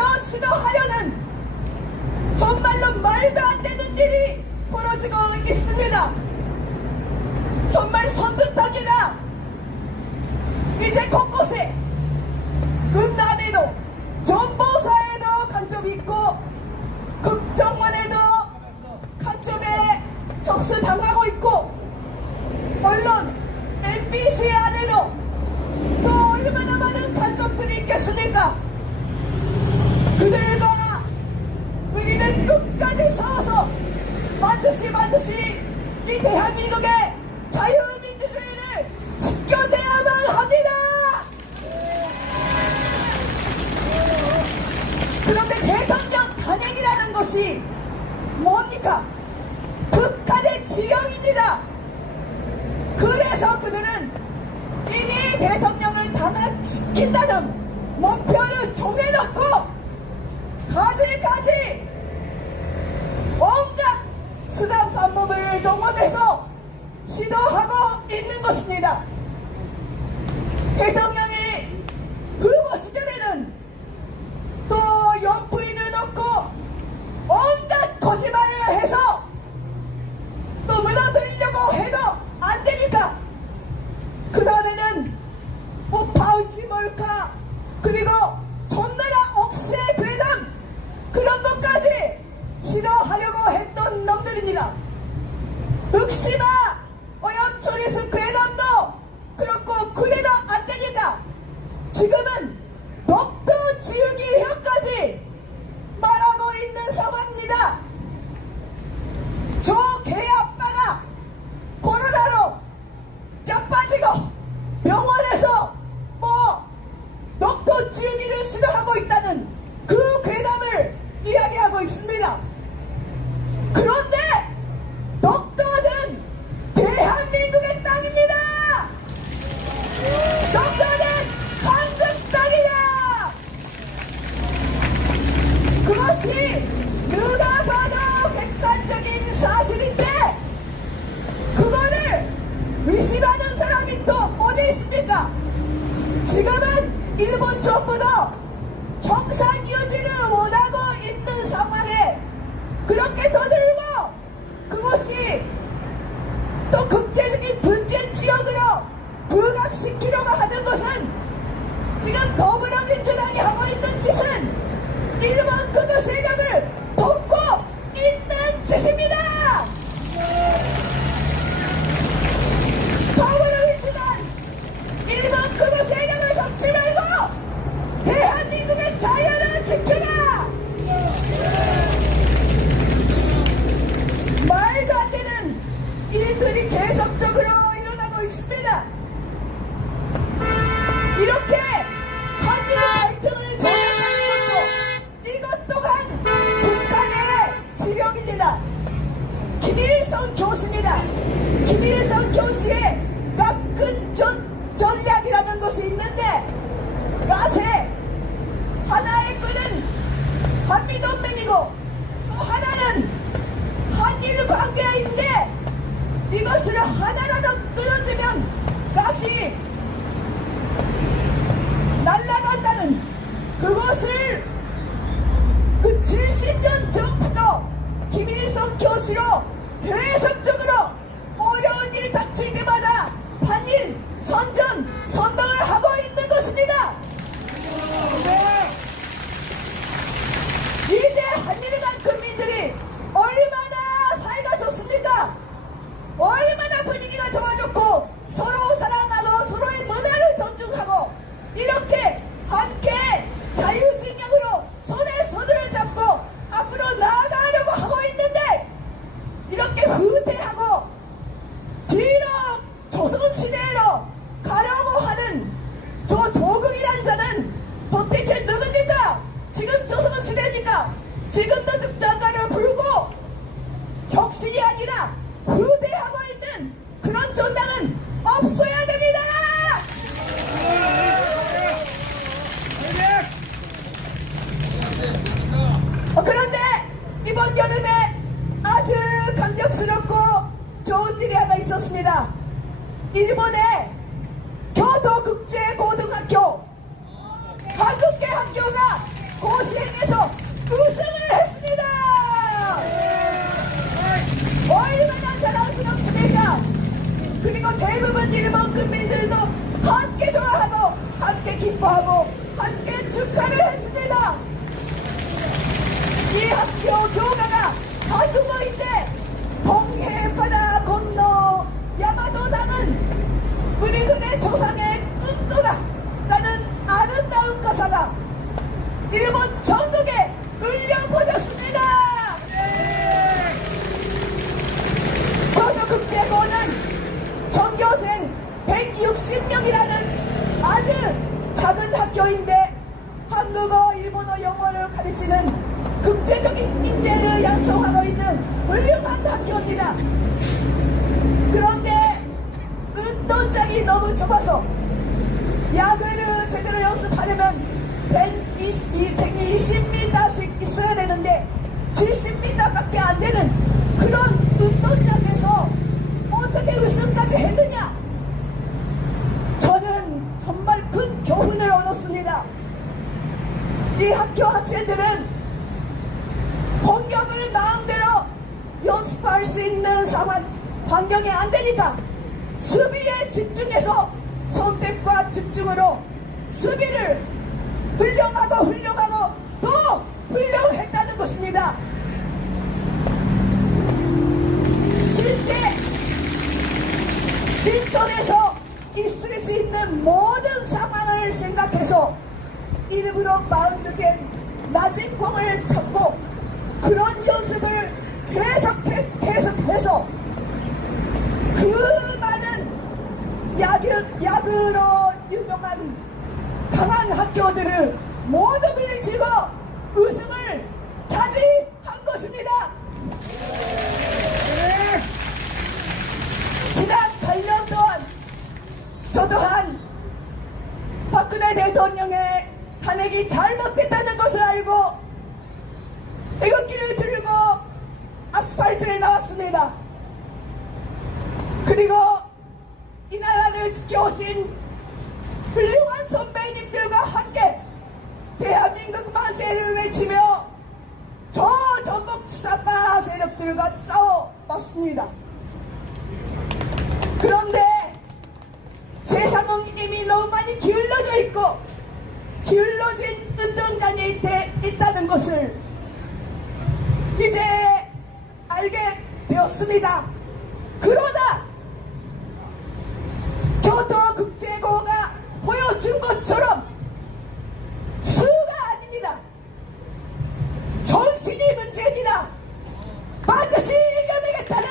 여기서 시도하려는 정말로 말도 안 되는 일이 벌어지고 있습니다. 정말 선뜻합니다. 이제 곳곳에 음란에도 정보사에도 간첩이 있고 국정원에도 간첩에 접수당하고 있고 언론 MBC 안에도 또 얼마나 많은 간첩들이 있겠습니까? 그들과 우리는 끝까지 싸워서 반드시 이 대한민국의 자유민주주의를 지켜내야만 합니다. 그런데 대통령 탄핵이라는 것이 뭡니까? 북한의 지령입니다. 그래서 그들은 이미 대통령을 탄핵시킨다는 목표를 정해놓고 가지가지 온갖 수단 방법을 동원해서 시도하고 있는 것입니다. 대통령이 후보 시절에는 또 연부인을 넣고 온갖 거짓말을 해서 또 무너뜨리려고 해도 안 되니까 그 다음에는 뭐 파우치 몰카 그리고 존나라 억새 괴담 그런 것까지 시도하려고 했던 놈들입니다. 흑심아 오염초리스 괴담도 그렇고 그래도 안 되니까 지금은 독도 지우기 혀까지 말하고 있는 상황입니다. 저 개아빠가 코로나로 자빠지고 병원에서 뭐 독도 지우기를 시도하고 있다는 그 괴담을 이야기하고 있습니다. 그런데 독도는 대한민국의 땅입니다. 독도는 한국 땅이다. 그것이 누가 봐도 객관적인 사실인데 그거를 의심하는 사람이 또 어디 있습니까? 지금은 일본 정부도 형사유지를 원하고 있는 상황에 그렇게 떠들고 그것이 또 국제적인 분쟁 지역으로 부각시키려고 하는 것은 지금 더불어민주당이 하고 있는 짓은 일본 극우 세력을 돕고 있는 짓입니다. 더불어민주당 일본 극우 세력을 돕지 말고 대한민국의 자유를 지켜라. 말도 안 되는 일들이 계속적으로 일어나고 있습니다. 이렇게 한일 갈등을 조장하는 것도 이것 또한 북한의 지령입니다. 김일성 교수입니다. 김일성 교수의 가끔 전략이라는 것이 있는데 가세 하나의 끈은 한미동맹이고 또 하나는 한일 관계인데 이것을 하나라도 끊어지면 다시 날아간다는 그것을 그 70년 전부터 김일성 교수로 계속적으로 어려운 일이 닥칠 때마다 한일 선전 선동을 하고 있는 것입니다. 이제 한일간 국민들이 얼마나 사이가 좋습니까? 얼마나 분위기가 좋아졌고 서로 사랑하고 서로의 문화를 존중하고 이렇게 함께 자유진영으로 손에 손을 잡고 앞으로 나아가려고 하고 있는데 이렇게 후퇴하고 뒤로 조선시대로 가려고 하는 저 조국이란 자는 도대체 누굽니까? 지금 조선시대입니까? 지금도 죽장가를 불고 혁신이 아니라 후대하고 있는 그런 정당은 없어야 됩니다. 그런데 이번 여름에 아주 감격스럽고 좋은 일이 하나 있었습니다. 일본의 교도국제고등학교 한국계 학교가 고시행에 시장에서 우승을 했습니다. 얼마나 자랑스럽습니까? 그리고 대부분 일본 국민들도 함께 좋아하고 함께 기뻐하고 함께 축하를 했습니다. 이 학교 교가가 한국어인데 동해 바다 건너 야마도당은 우리들의 조상의 꿈도다 라는 아름다운 가사가 일본 전국에 울려 퍼졌습니다. 교도국제고는 전교생 160명이라는 아주 작은 학교인데 한국어, 일본어, 영어를 가르치는 국제적인 인재를 양성하고 있는 훌륭한 학교입니다. 그런데 운동장이 너무 좁아서 야구를 제대로 연습하려면 120m씩 있어야 되는데 70m밖에 안 되는 그런 운동장에서 어떻게 우승까지 했느냐? 저는 정말 큰 교훈을 얻었습니다. 이 학교 학생들은 공격을 마음대로 연습할 수 있는 상황, 환경이 안 되니까 수비에 집중해서 선택과 집중으로 수비를 훌륭하고 또 훌륭했다는 것입니다. 실제 실전에서 있을 수 있는 모든 상황을 생각해서 일부러 마운드된 낮은 공을 잡고 그런 연습을 계속해서 그 많은 야구로 유명한 강한 학교들을 모두 물리치고 우승을 차지한 것입니다. 지난 8년 동안 저 또한 박근혜 대통령의 탄핵이 잘못됐다는 것을 알고 태극기를 들고 아스팔트에 나왔습니다. 그리고 이 나라를 지켜오신 훌륭한 선배님들과 함께 대한민국 만세를 외치며 저 전복치사파 세력들과 싸워봤습니다. 그런데 세상은 이미 너무 많이 기울어져 있고 기울어진 운동장에 있다는 것을 이제 알게 되었습니다. 그러나 교도국제고가 보여준 것처럼 수가 아닙니다. 정신이 문제입니다. 반드시 이겨내겠다는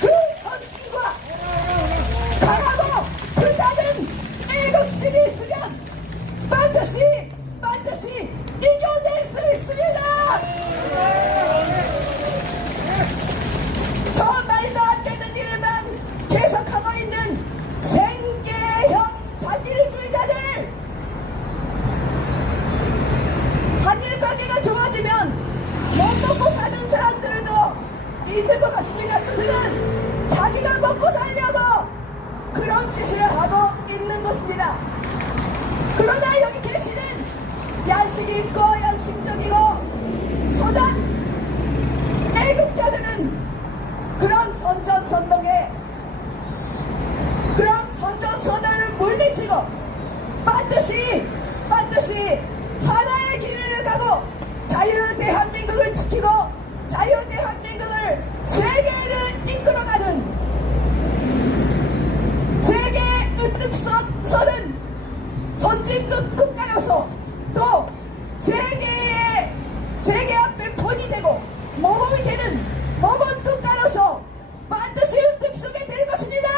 그 정신과 강하고 불타는 애국심이 있으면 반드시 이겨낼 수 있습니다. 저 말도 안 되는 일만 계속하고 있는 생계형 반일주의자들, 한일 관계가 좋아지면 못 먹고 사는 사람들도 있는 것 같습니다. 그들은 자기가 먹고 살려고 그런 짓을 하고 있는 것입니다. 그러나 여기 계시는 양식이 있고 양심적이고 선한 애국자들은 그런 선전선동에 그런 선전선언을 물리치고 반드시 하나의 길을 가고 자유 대한민국을 지키고 자유 대한민국을 세계를 이끌어가는 세계 우뚝 선진국 국가로서 또 세계 앞에 본이 되고 모범이 되는 모범 국가로서 반드시 우뚝 서게 될 것입니다.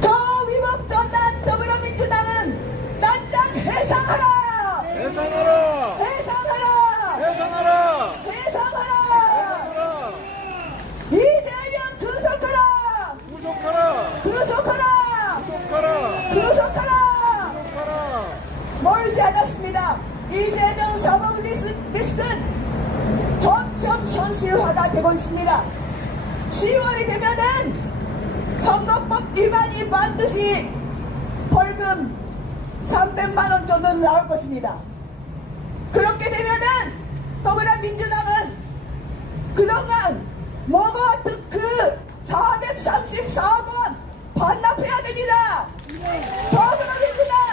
저 위법전단 더불어민주당은 난장 해상하라! 해상하라! 해상하라! 해상하라! 해상하라! 이재명 구속하라! 구속하라! 구속하라! 구속하라! 구속하라! 구속하라! 멀지 않았습니다. 이재명 사법 리스크는 점점 현실화가 되고 있습니다. 10월이 되면은 선거법 위반이 반드시 벌금 300만 원 정도 나올 것입니다. 그렇게 되면은 더불어민주당은 그동안 먹어왔던 그 434억 원 반납해야 됩니다. 더불어민주당